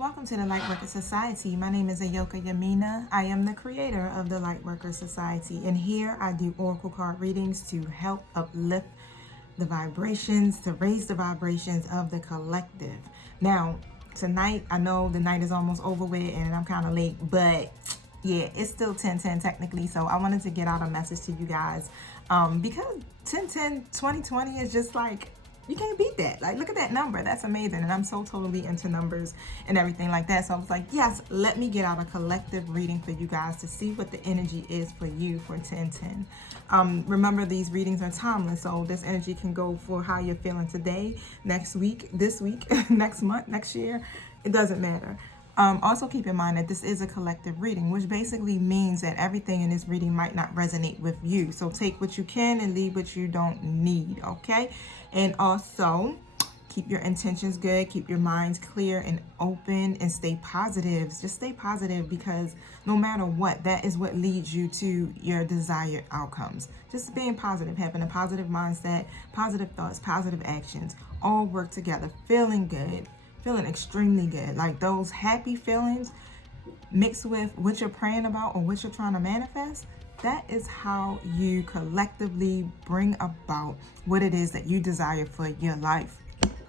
Welcome to the Lightworker Society. My name is Ayoka Yamina. I am the creator of the Lightworker Society, and here I do oracle card readings to help uplift the vibrations, to raise the vibrations of the collective. Now, tonight, I know the night is almost over with and I'm kind of late, but yeah, it's still 10:10 technically, so I wanted to get out a message to you guys because 10/10/2020 is just like, you can't beat that. Like, look at that number. That's amazing. And I'm so totally into numbers and everything like that. So I was like, yes, let me get out a collective reading for you guys to see what the energy is for you for 10/10. Remember, these readings are timeless. So this energy can go for how you're feeling today, next week, this week, next month, next year. It doesn't matter. Also keep in mind that this is a collective reading, which basically means that everything in this reading might not resonate with you. So take what you can and leave what you don't need, okay? And also keep your intentions good, keep your minds clear and open, and stay positive. Just stay positive, because no matter what, that is what leads you to your desired outcomes. Just being positive, having a positive mindset, positive thoughts, positive actions, all work together, feeling good. Feeling extremely good. Like, those happy feelings mixed with what you're praying about or what you're trying to manifest, that is how you collectively bring about what it is that you desire for your life.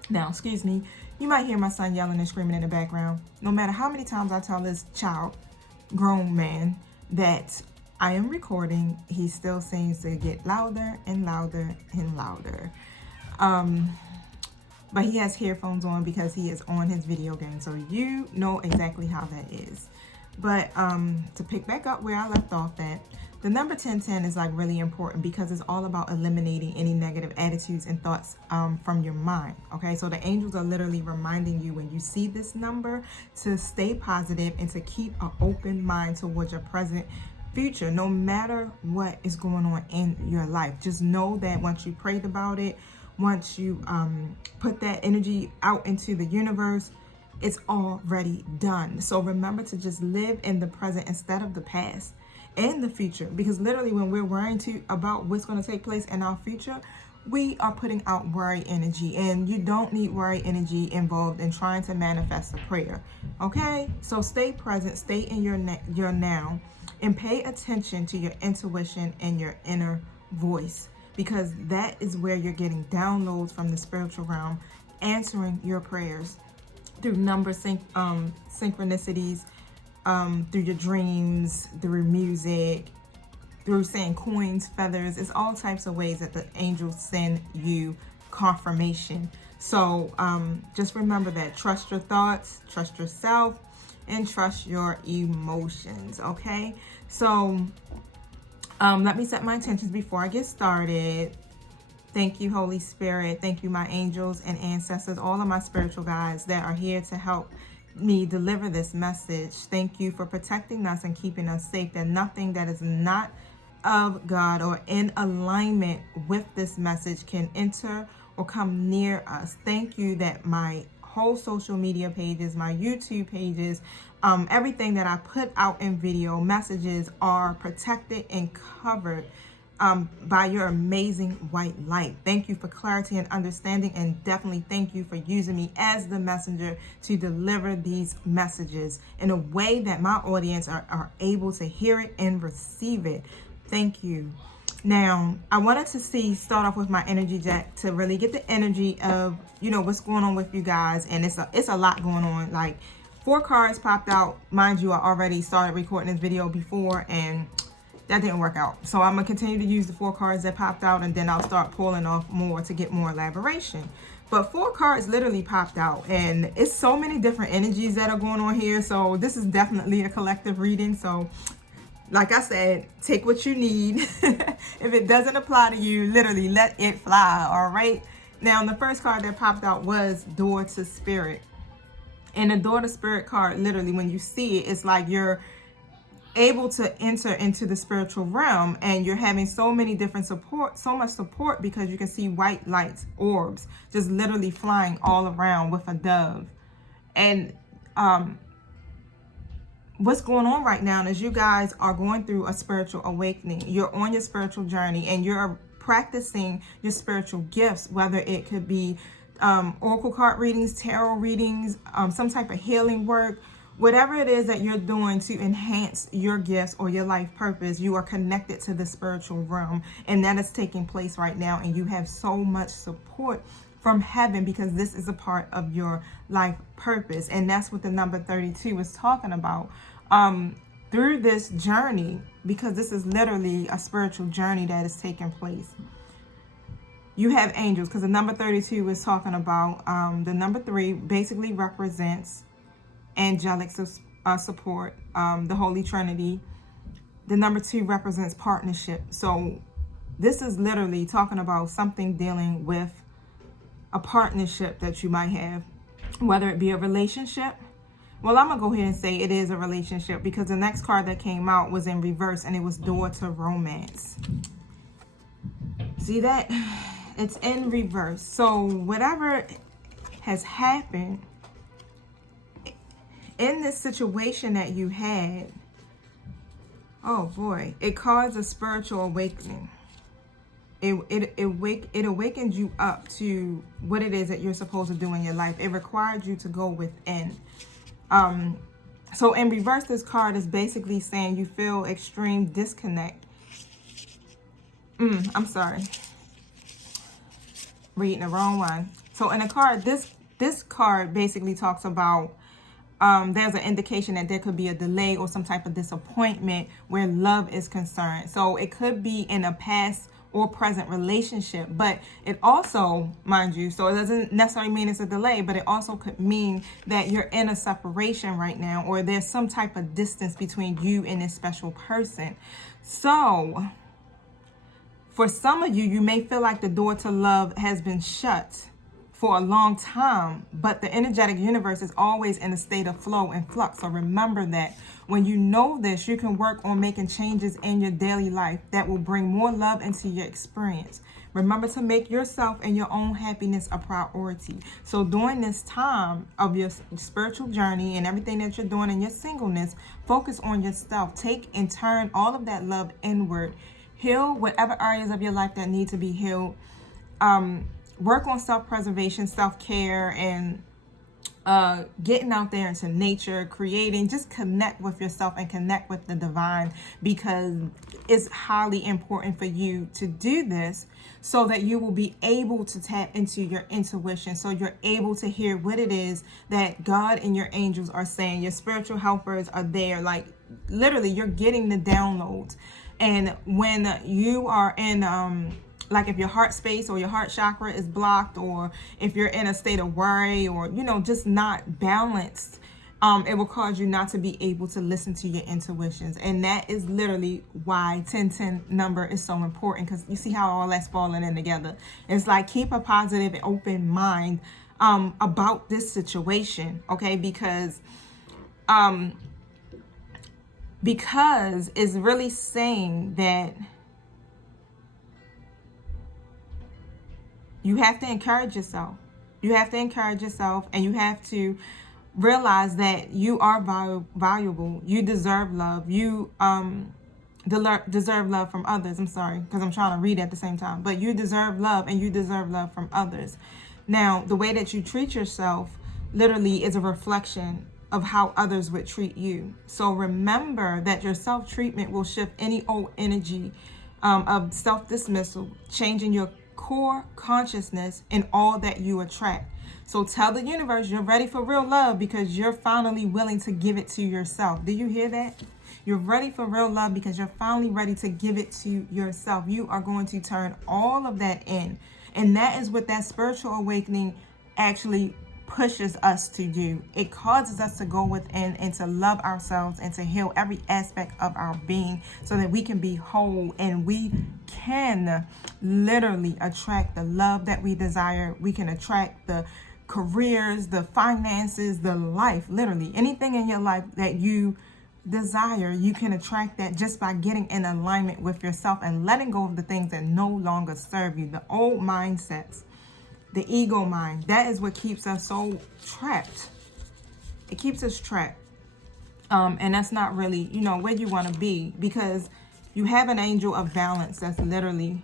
Now, excuse me, you might hear my son yelling and screaming in the background. No matter how many times I tell this child, grown man, that I am recording, he still seems to get louder and louder and louder. But he has earphones on because he is on his video game. So you know exactly how that is. But to pick back up where I left off at, the number 1010 is like really important because it's all about eliminating any negative attitudes and thoughts from your mind. Okay, so the angels are literally reminding you when you see this number to stay positive and to keep an open mind towards your present future, no matter what is going on in your life. Just know that once you prayed about it, once you put that energy out into the universe, it's already done. So remember to just live in the present instead of the past and the future, because literally when we're worrying about what's going to take place in our future, we are putting out worry energy, and you don't need worry energy involved in trying to manifest a prayer. Okay, so stay present, stay in your now, and pay attention to your intuition and your inner voice, because that is where you're getting downloads from the spiritual realm, answering your prayers through number synchronicities, through your dreams, through music, through saying coins, feathers. It's all types of ways that the angels send you confirmation. So just remember that. Trust your thoughts, trust yourself, and trust your emotions, okay? So let me set my intentions before I get started. Thank you, Holy Spirit. Thank you, my angels and ancestors, all of my spiritual guides that are here to help me deliver this message. Thank you for protecting us and keeping us safe, that nothing that is not of God or in alignment with this message can enter or come near us. Thank you that my whole social media pages, my YouTube pages, everything that I put out in video messages are protected and covered by your amazing white light. Thank you for clarity and understanding, and definitely thank you for using me as the messenger to deliver these messages in a way that my audience are able to hear it and receive it. Thank you. Now, I wanted to start off with my energy deck to really get the energy of, what's going on with you guys. And it's a lot going on. Like, 4 cards popped out. Mind you, I already started recording this video before, and that didn't work out. So I'm going to continue to use the 4 cards that popped out, and then I'll start pulling off more to get more elaboration. But 4 cards literally popped out, and it's so many different energies that are going on here. So this is definitely a collective reading. So like I said, take what you need. If it doesn't apply to you, literally let it fly, all right? Now, the first card that popped out was Door to Spirit. And the Door to Spirit card, literally, when you see it, it's like you're able to enter into the spiritual realm, and you're having so much support, because you can see white lights, orbs, just literally flying all around with a dove. And what's going on right now is you guys are going through a spiritual awakening. You're on your spiritual journey, and you're practicing your spiritual gifts, whether it could be oracle card readings, tarot readings, some type of healing work, whatever it is that you're doing to enhance your gifts or your life purpose, you are connected to the spiritual realm, and that is taking place right now, and you have so much support from heaven because this is a part of your life purpose. And that's what the number 32 is talking about. Through this journey, because this is literally a spiritual journey that is taking place, you have angels, because the number 32 is talking about the number 3 basically represents angelic support, the Holy Trinity. The number 2 represents partnership. So this is literally talking about something dealing with a partnership that you might have, whether it be a relationship. Well, I'm going to go ahead and say it is a relationship, because the next card that came out was in reverse, and it was door to romance. See that? It's in reverse. So whatever has happened in this situation that you had, oh boy, it caused a spiritual awakening. It awakened you up to what it is that you're supposed to do in your life. It required you to go within. So in reverse, this card is basically saying you feel extreme disconnect. I'm sorry. Reading the wrong one. So in a card, this card basically talks about there's an indication that there could be a delay or some type of disappointment where love is concerned. So it could be in a past or present relationship, but it also, mind you, so it doesn't necessarily mean it's a delay, but it also could mean that you're in a separation right now, or there's some type of distance between you and this special person. So for some of you, you may feel like the door to love has been shut for a long time, but the energetic universe is always in a state of flow and flux. So remember that when you know this, you can work on making changes in your daily life that will bring more love into your experience. Remember to make yourself and your own happiness a priority. So during this time of your spiritual journey and everything that you're doing in your singleness, focus on yourself. Take and turn all of that love inward. Heal whatever areas of your life that need to be healed. Work on self-preservation, self-care, and getting out there into nature, creating. Just connect with yourself and connect with the divine, because it's highly important for you to do this so that you will be able to tap into your intuition, so you're able to hear what it is that God and your angels are saying. Your spiritual helpers are there. Like literally, you're getting the downloads. And when you are in like if your heart space or your heart chakra is blocked, or if you're in a state of worry, or just not balanced, it will cause you not to be able to listen to your intuitions. And that is literally why 1010 number is so important, because you see how all that's falling in together. It's like, keep a positive and open mind about this situation, okay? Because it's really saying that you have to encourage yourself. You have to encourage yourself, and you have to realize that you are valuable. You deserve love. You deserve love from others. I'm sorry, because I'm trying to read at the same time. But you deserve love, and you deserve love from others. Now, the way that you treat yourself literally is a reflection of how others would treat you. So remember that your self-treatment will shift any old energy of self-dismissal, changing your core consciousness in all that you attract. So tell the universe you're ready for real love, because you're finally willing to give it to yourself. Do you hear that? You're ready for real love because you're finally ready to give it to yourself. You are going to turn all of that in. And that is what that spiritual awakening actually pushes us to do. It causes us to go within and to love ourselves and to heal every aspect of our being, so that we can be whole and we can literally attract the love that we desire. We can attract the careers, the finances, the life, literally anything in your life that you desire. You can attract that just by getting in alignment with yourself and letting go of the things that no longer serve you, the old mindsets, the ego mind. That is what keeps us so trapped. It keeps us trapped. And that's not really, where you want to be, because you have an angel of balance that's literally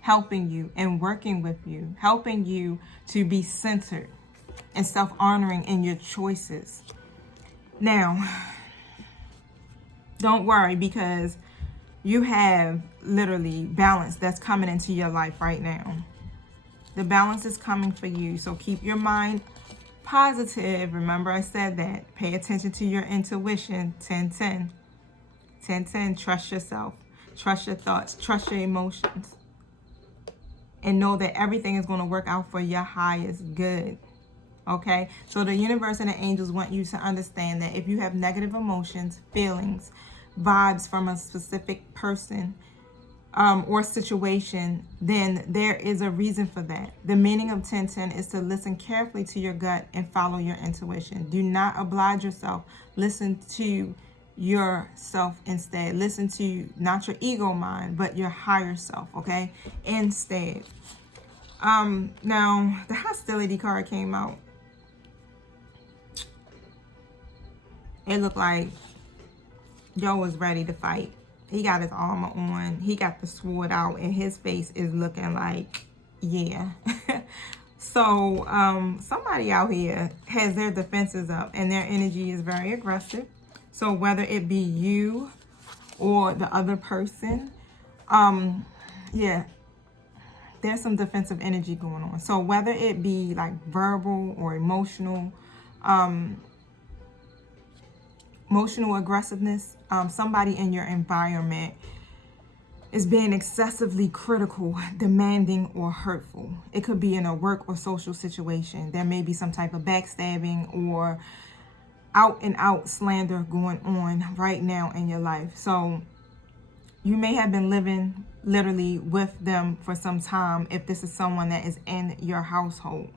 helping you and working with you, helping you to be centered and self-honoring in your choices. Now, don't worry, because you have literally balance that's coming into your life right now. The balance is coming for you. So keep your mind positive. Remember I said that. Pay attention to your intuition. 10-10. 10-10. Trust yourself. Trust your thoughts. Trust your emotions. And know that everything is going to work out for your highest good. Okay? So the universe and the angels want you to understand that if you have negative emotions, feelings, vibes from a specific person or situation, then there is a reason for that. The meaning of 10-10 is to listen carefully to your gut and follow your intuition. Do not oblige yourself. Listen to yourself instead. Listen to not your ego mind, but your higher self, okay? Instead. Now, the hostility card came out. It looked like Joe was ready to fight. He got his armor on. He got the sword out, and his face is looking like, yeah. So, somebody out here has their defenses up, and their energy is very aggressive. So, whether it be you or the other person, yeah, there's some defensive energy going on. So, whether it be like verbal or emotional aggressiveness, somebody in your environment is being excessively critical, demanding, or hurtful. It could be in a work or social situation. There may be some type of backstabbing or out and out slander going on right now in your life. So you may have been living literally with them for some time if this is someone that is in your household.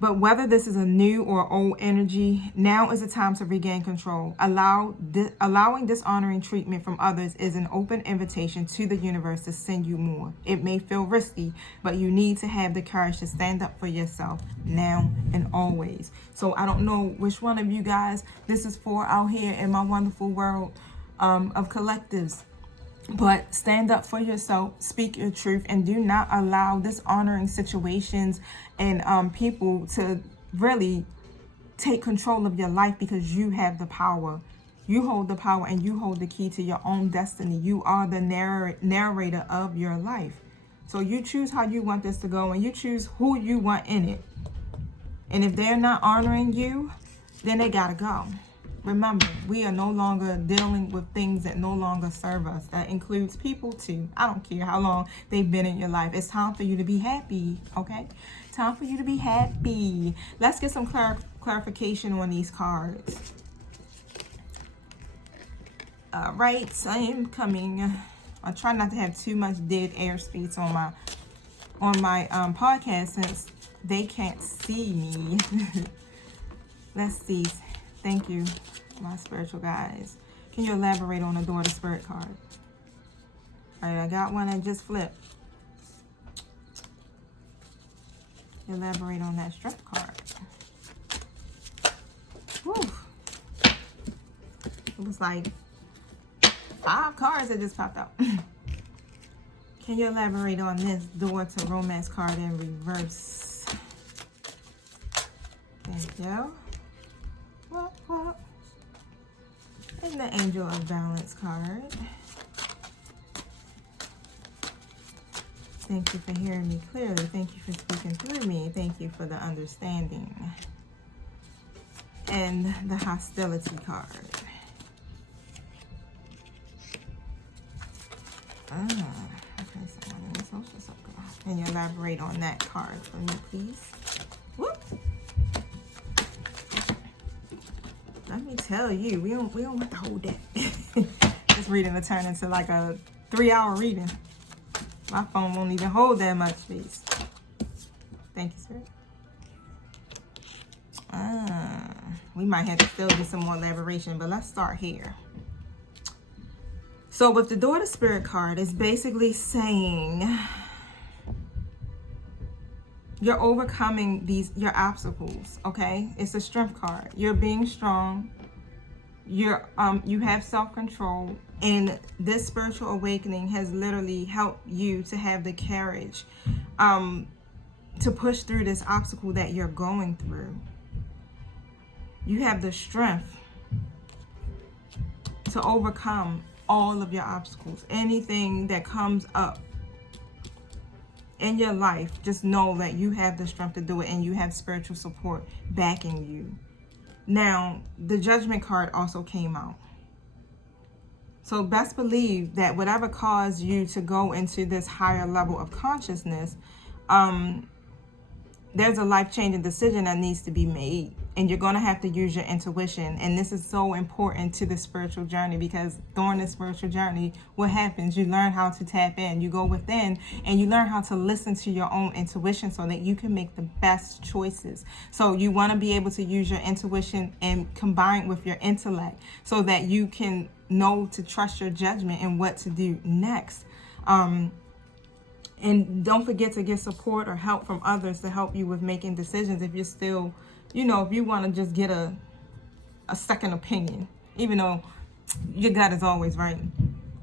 But whether this is a new or old energy, now is the time to regain control. Allowing dishonoring treatment from others is an open invitation to the universe to send you more. It may feel risky, but you need to have the courage to stand up for yourself now and always. So I don't know which one of you guys this is for out here in my wonderful world of collectives. But stand up for yourself, speak your truth, and do not allow dishonoring situations and people to really take control of your life, because you have the power. You hold the power and you hold the key to your own destiny. You are the narrator of your life. So you choose how you want this to go, and you choose who you want in it. And if they're not honoring you, then they gotta go. Remember, we are no longer dealing with things that no longer serve us. That includes people too. I don't care how long they've been in your life. It's time for you to be happy, okay? Time for you to be happy. Let's get some clarification on these cards. All right, I am coming. I try not to have too much dead airspace on my podcast, since they can't see me. Let's see. Thank you, my spiritual guys. Can you elaborate on the Door to Spirit card? All right, I got one that just flipped. Elaborate on that Strength card. Whew. It was like 5 cards that just popped out. Can you elaborate on this Door to Romance card in reverse? Thank you. What? And the Angel of Balance card. Thank you for hearing me clearly. Thank you for speaking through me. Thank you for the understanding. And the Hostility card. Okay, someone in the social circle. Can you elaborate on that card for me, please? Whoop. Let me tell you, we don't want to hold that. This reading will turn into like a 3-hour reading. My phone won't even hold that much space. Thank you, sir. We might have to still get some more elaboration, but let's start here. So with the Door to Spirit card, it's basically saying you're overcoming your obstacles, okay? It's a Strength card. You're being strong. You have self-control, and this spiritual awakening has literally helped you to have the courage to push through this obstacle that you're going through. You have the strength to overcome all of your obstacles. Anything that comes up in your life, just know that you have the strength to do it, and you have spiritual support backing you. Now, the Judgment card also came out. So best believe that whatever caused you to go into this higher level of consciousness, there's a life-changing decision that needs to be made, and you're going to have to use your intuition. And this is so important to the spiritual journey, because during the spiritual journey, what happens? You learn how to tap in. You go within and you learn how to listen to your own intuition so that you can make the best choices. So you want to be able to use your intuition and combine with your intellect so that you can know to trust your judgment and what to do next. And don't forget to get support or help from others to help you with making decisions if you're still, if you want to just get a second opinion, even though your gut is always right.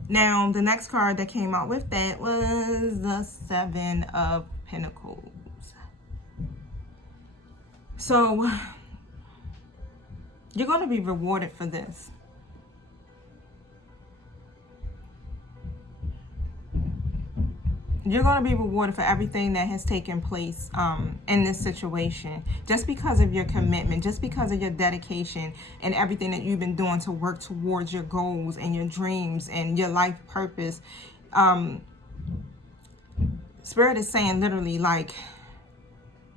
Now, the next card that came out with that was the Seven of Pentacles. So, you're going to be rewarded for this. You're going to be rewarded for everything that has taken place in this situation, just because of your commitment, just because of your dedication and everything that you've been doing to work towards your goals and your dreams and your life purpose. Spirit is saying literally, like,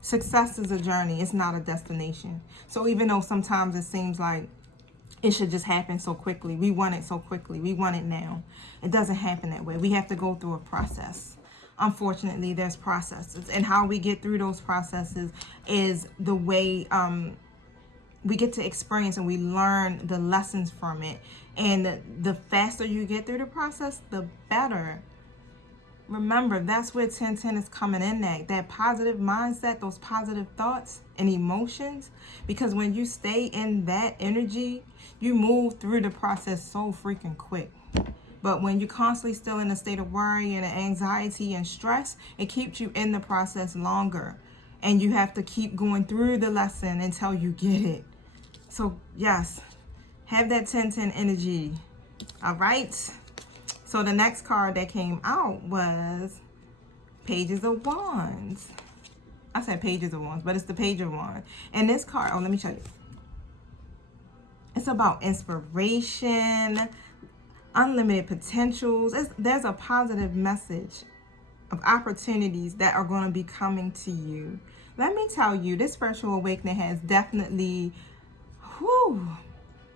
success is a journey. It's not a destination. So even though sometimes it seems like it should just happen so quickly, we want it so quickly, we want it now, it doesn't happen that way. We have to go through a process. Unfortunately, there's processes, and how we get through those processes is the way we get to experience, and we learn the lessons from it. And the faster you get through the process, the better. Remember, that's where 1010 is coming in at. That positive mindset, those positive thoughts and emotions. Because when you stay in that energy, you move through the process so freaking quick. But when you're constantly still in a state of worry and anxiety and stress, it keeps you in the process longer. And you have to keep going through the lesson until you get it. So, yes, have that 1010 energy. All right. So the next card that came out was Pages of Wands. I said Pages of Wands, but it's the Page of Wands. And this card, let me show you. It's about inspiration, unlimited potentials. There's a positive message of opportunities that are going to be coming to you. Let me tell you, this spiritual awakening has definitely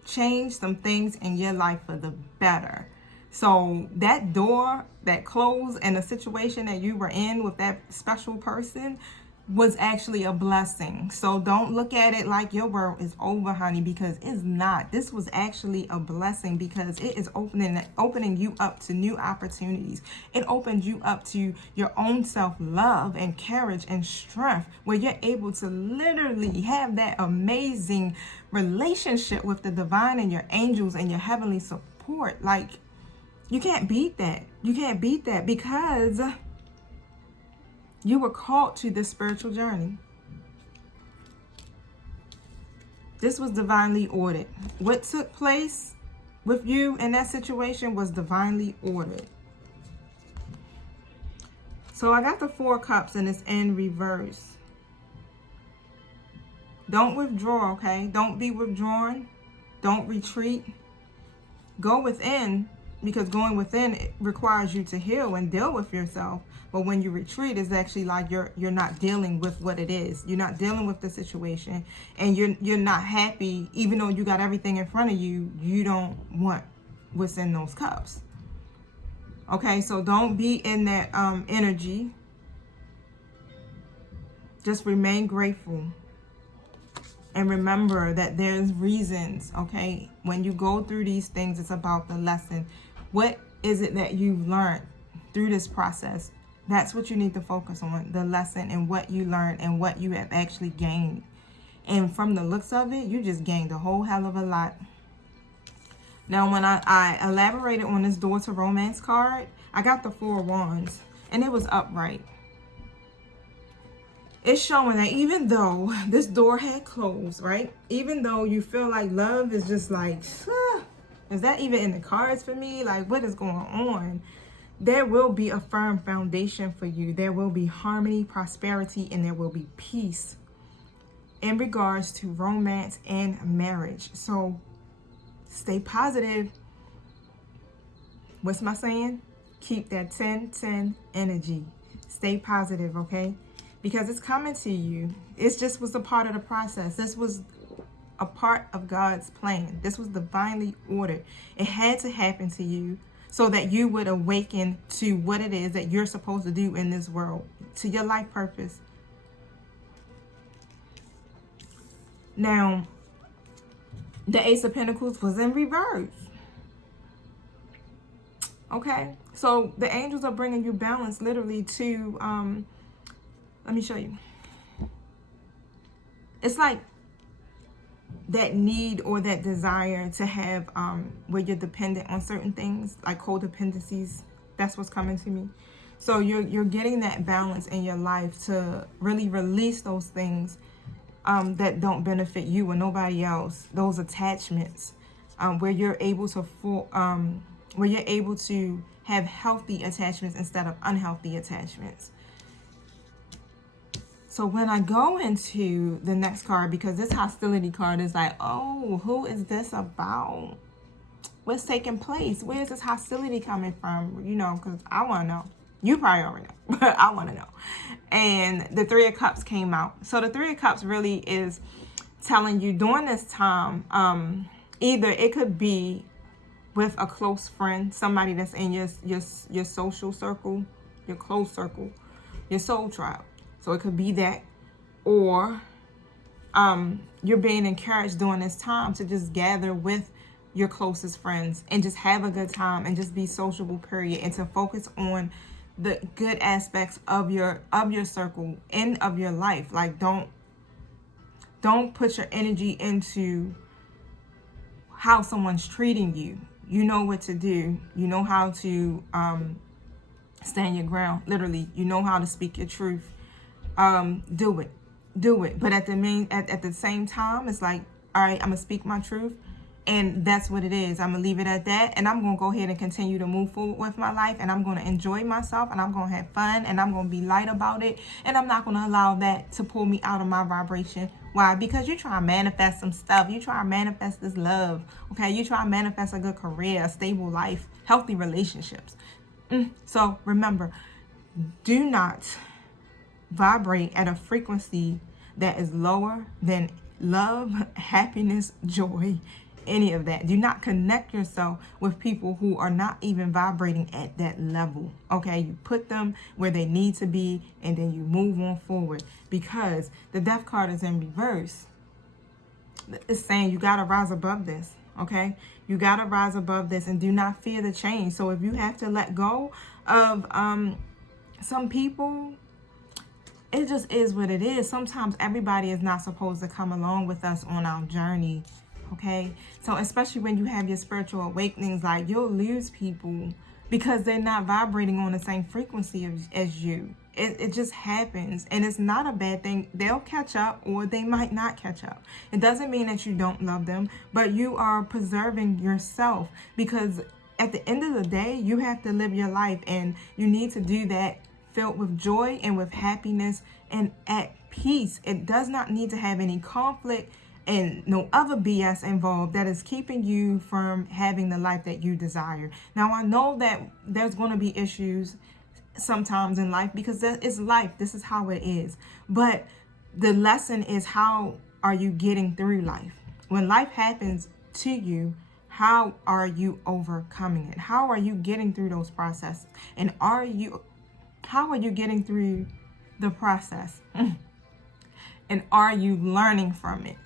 changed some things in your life for the better. So that door that closed and the situation that you were in with that special person was actually a blessing. So don't look at it like your world is over, honey, because it's not. This was actually a blessing, because it is opening you up to new opportunities. It opens you up to your own self-love and courage and strength, where you're able to literally have that amazing relationship with the divine and your angels and your heavenly support. Like, you can't beat that. You can't beat that, because you were called to this spiritual journey. This was divinely ordered. What took place with you in that situation was divinely ordered. So I got the Four Cups, and it's in reverse. Don't withdraw, okay? Don't be withdrawn. Don't retreat. Go within, because going within, it requires you to heal and deal with yourself. But when you retreat, it's actually like you're not dealing with what it is. You're not dealing with the situation, and you're not happy, even though you got everything in front of you. You don't want what's in those cups. Okay, so don't be in that energy. Just remain grateful. And remember that there's reasons, okay? When you go through these things, it's about the lesson. What is it that you've learned through this process? That's what you need to focus on, the lesson and what you learned and what you have actually gained. And from the looks of it, you just gained a whole hell of a lot. Now, when I elaborated on this door to romance card, I got the 4 of Wands, and it was upright. It's showing that even though this door had closed, right? Even though you feel like love is just like, is that even in the cards for me? Like, what is going on? There will be a firm foundation for you. There will be harmony, prosperity, and there will be peace in regards to romance and marriage. So stay positive. What's my saying? Keep that 10-10 energy. Stay positive, okay? Because it's coming to you. It just was a part of the process. This was a part of God's plan. This was divinely ordered. It had to happen to you so that you would awaken to what it is that you're supposed to do in this world, to your life purpose. Now, the Ace of Pentacles was in reverse. Okay, so the angels are bringing you balance literally to, let me show you. It's like that need or that desire to have, where you're dependent on certain things, like codependencies. That's what's coming to me. So you're getting that balance in your life to really release those things that don't benefit you or nobody else. Those attachments, where you're able to have healthy attachments instead of unhealthy attachments. So when I go into the next card, because this hostility card is like, oh, who is this about? What's taking place? Where is this hostility coming from? You know, because I want to know. You probably already know, but I want to know. And the 3 of Cups came out. So the 3 of Cups really is telling you during this time, either it could be with a close friend, somebody that's in your social circle, your close circle, your soul tribe. So it could be that, or you're being encouraged during this time to just gather with your closest friends and just have a good time and just be sociable, period, and to focus on the good aspects of your circle and of your life. Like, don't put your energy into how someone's treating you. You know what to do. You know how to stand your ground. Literally, you know how to speak your truth. Do it. But at the same time, it's like, all right, I'm gonna speak my truth, and that's what it is. I'm gonna leave it at that, and I'm gonna go ahead and continue to move forward with my life, and I'm gonna enjoy myself, and I'm gonna have fun, and I'm gonna be light about it, and I'm not gonna allow that to pull me out of my vibration. Why? Because you try to manifest some stuff. You try to manifest this love, okay? You try to manifest a good career, a stable life, healthy relationships. So remember, do not vibrate at a frequency that is lower than love, happiness, joy, any of that. Do not connect yourself with people who are not even vibrating at that level. Okay, you put them where they need to be, and then you move on forward, because the Death card is in reverse. It's saying you got to rise above this. Okay, you got to rise above this and do not fear the change. So if you have to let go of some people, it just is what it is. Sometimes everybody is not supposed to come along with us on our journey. Okay, so especially when you have your spiritual awakenings, like, you'll lose people because they're not vibrating on the same frequency as you. It just happens, and it's not a bad thing. They'll catch up, or they might not catch up. It doesn't mean that you don't love them, but you are preserving yourself, because at the end of the day, you have to live your life, and you need to do that filled with joy and with happiness and at peace. It does not need to have any conflict and no other BS involved that is keeping you from having the life that you desire. Now, I know that there's going to be issues sometimes in life, because that is life. This is how it is. But the lesson is, how are you getting through life? When life happens to you, how are you overcoming it? How are you getting through those processes? And how are you getting through the process? And are you learning from it?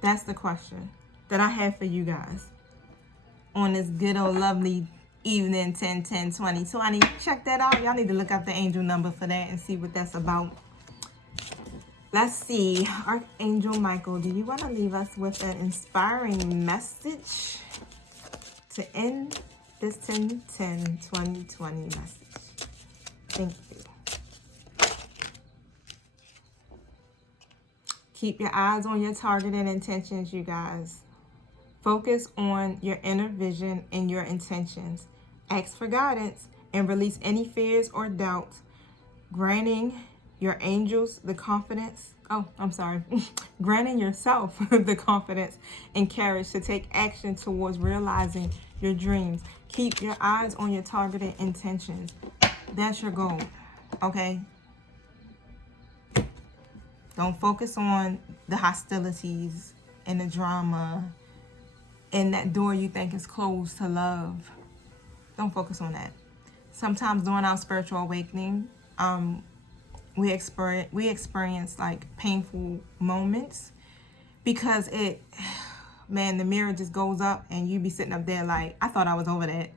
That's the question that I have for you guys on this good old lovely evening, 10/10/2020. Check that out. Y'all need to look up the angel number for that and see what that's about. Let's see. Archangel Michael, do you want to leave us with an inspiring message to end this 10-10-2020 message. Thank you. Keep your eyes on your target and intentions, you guys. Focus on your inner vision and your intentions. Ask for guidance and release any fears or doubts, granting your angels the confidence. Granting yourself the confidence and courage to take action towards realizing your dreams. Keep your eyes on your targeted intentions. That's your goal, okay? Don't focus on the hostilities and the drama and that door you think is closed to love. Don't focus on that. Sometimes during our spiritual awakening, we experience like painful moments because the mirror just goes up and you be sitting up there like, I thought I was over that.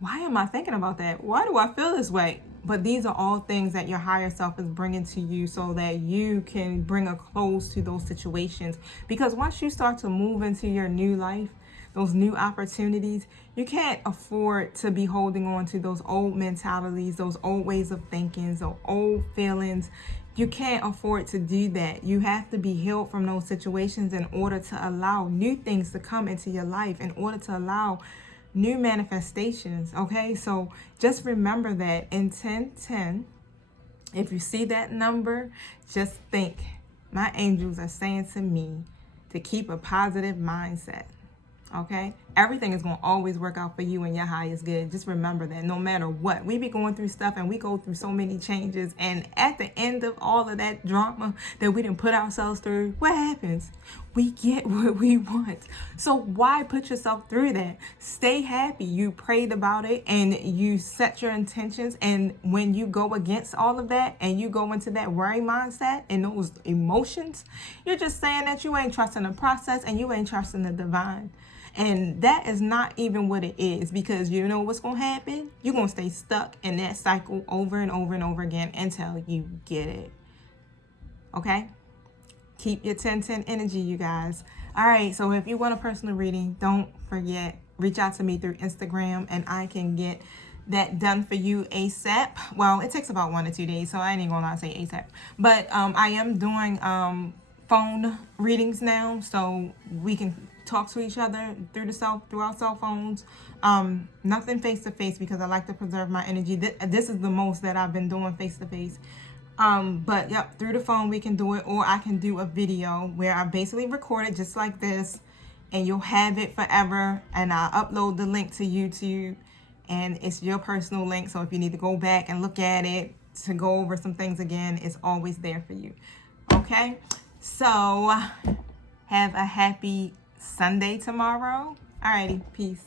Why am I thinking about that? Why do I feel this way? But these are all things that your higher self is bringing to you so that you can bring a close to those situations. Because once you start to move into your new life, those new opportunities, you can't afford to be holding on to those old mentalities, those old ways of thinking, those old feelings. You can't afford to do that. You have to be healed from those situations in order to allow new things to come into your life, in order to allow new manifestations, okay? So just remember that in 10-10, if you see that number, just think, my angels are saying to me to keep a positive mindset, okay? Everything is going to always work out for you and your highest good. Just remember that no matter what. We be going through stuff and we go through so many changes. And at the end of all of that drama that we didn't put ourselves through, what happens? We get what we want. So why put yourself through that? Stay happy. You prayed about it and you set your intentions. And when you go against all of that and you go into that worry mindset and those emotions, you're just saying that you ain't trusting the process and you ain't trusting the divine. And that is not even what it is, because you know what's going to happen? You're going to stay stuck in that cycle over and over and over again until you get it. Okay? Keep your 10-10 energy, you guys. All right, so if you want a personal reading, don't forget, reach out to me through Instagram and I can get that done for you ASAP. Well, it takes about 1 to 2 days, so I ain't gonna lie, say ASAP. But I am doing phone readings now, so we can talk to each other through our cell phones. Nothing face to face, because I like to preserve my energy. This is the most that I've been doing face to face. But yep, through the phone we can do it, or I can do a video where I basically record it just like this, and you'll have it forever, and I'll upload the link to YouTube, and it's your personal link. So if you need to go back and look at it to go over some things again, it's always there for you. Okay, so have a happy Sunday tomorrow. Alrighty, peace.